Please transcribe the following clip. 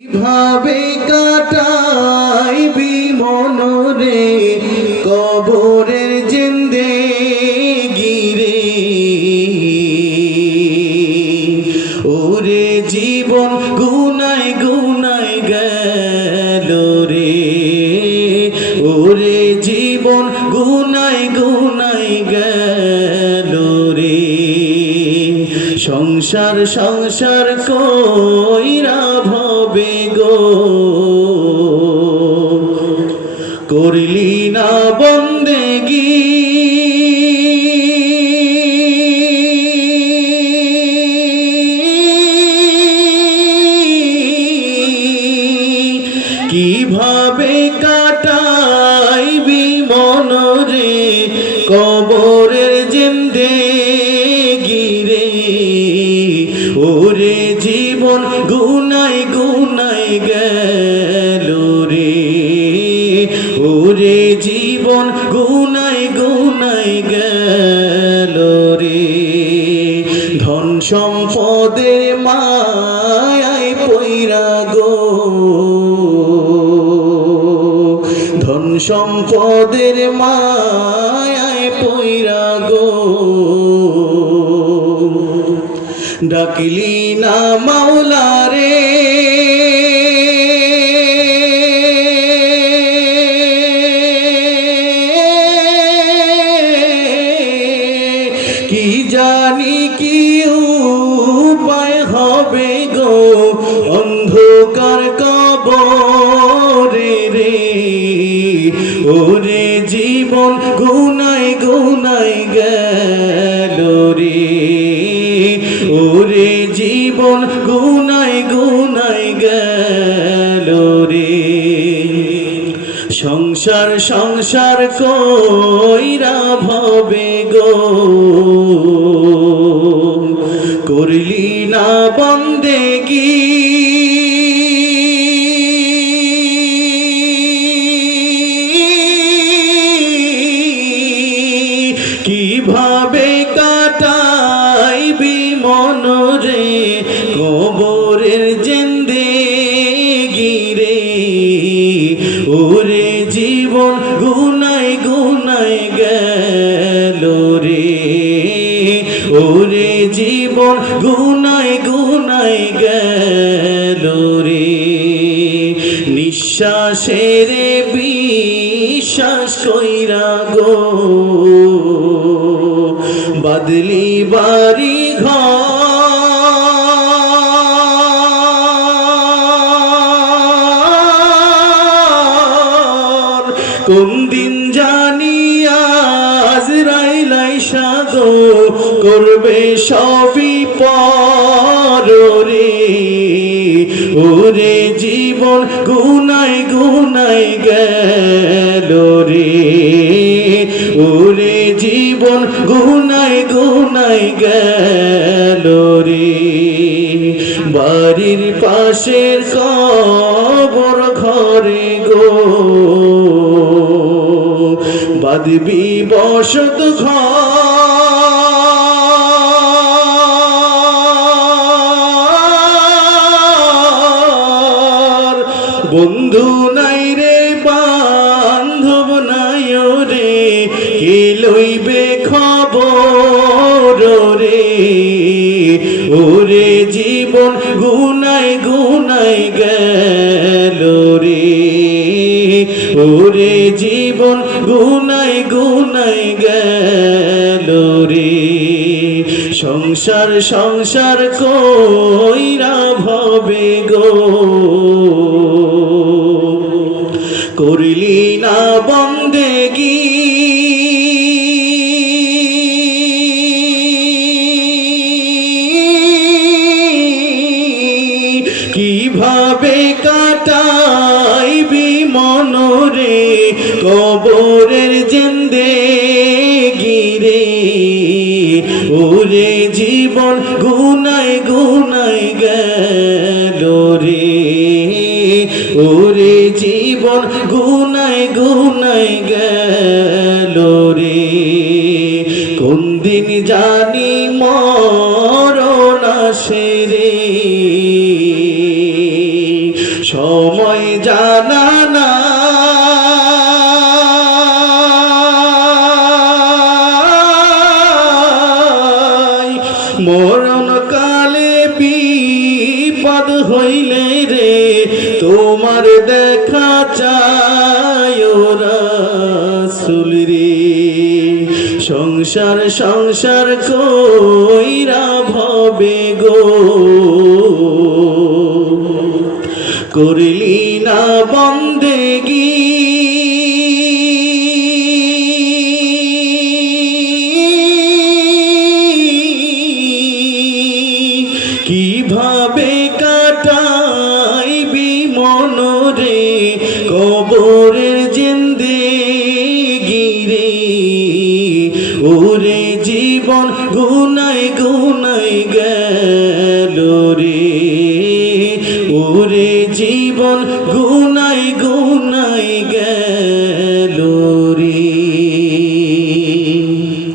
কিভাবে কাটাইবি মনরে কবরের জিন্দেগি রে, ওরে জীবন গুনাই গুনাই গেল রে, ওরে জীবন গুনাই গুনাই গেল রে। সংসার সংসার কইরা ভবে গো করলি না বন্দেগি, কিভাবে কাটাইবি মনরে কবরের জিন্দেগি রে, ওরে জীবন গুনাই গুনাই গেল রে, ওরে জীবন গুনাই গুনাই গেল রে। ধন সম্পদের মায়ায় পইরা গো, ধন সম্পদের মায়ায় পইরা গো ডাকলি না মাওলা রে, কি জানি কি উপায় হবে গো অন্ধকার কবরে রে, ওরে জীবন গুনাই গুনাই গেল রে, ওরে জীবন গুনাই গুনাই গেল রে। সংসার সংসার কইরা ভবে গো করলি না বন্দেগি, কিভাবে কাটাইবি মনরে কবরের জিন্দেগি রে, ওরে জীবন গুনাই গুনাই গেল রে, ওরে জীবন গুনাই গুনাই গেল রে। নিঃশ্বাসের বিশ্বাস কইরা গো বাদলি বাড়ি ঘর, কোন দিন জানি আজরাইল আইসা গো করবে সবই পর রে, ওরে জীবন গুনাই গুনাই গেল রে, ওরে জীবন গুনাই গুনাই গেল রে। বাড়ির পাশের কবর ঘরে গো বাঁধবি বসত ঘর, বন্ধু নাই রে বান্ধব নাই রে, কে লইবে খবর রে, ওরে জীবন গুনাই গুনাই গেল রে, ওরে জীবন গুনাই গুনাই গেল রে। সংসার সংসার কইরা ভবে গো করলি না বন্দেগি, কিভাবে কাটাইবি মনরে কবরের জিন্দেগি রে, ওরে জীবন গুনাই গুনাই গেল রে, ওরে জীবন গুনাই গুনাই গেল রে। কোন দিন জানি মরণ আসে রে, সময় জানা না মরণ কালে বিপদ হইলে রে তোমার দেখা চায় রাসূল রে সংসার সংসার কইরা ভবে গো করলি না বন্দেগী কিভাবে কাটাইবি মনরে কবরের জিন্দেগি রে ওরে জীবন গুনায় গুনায় গেল রে ওরে জীবন গুনায় গুনায়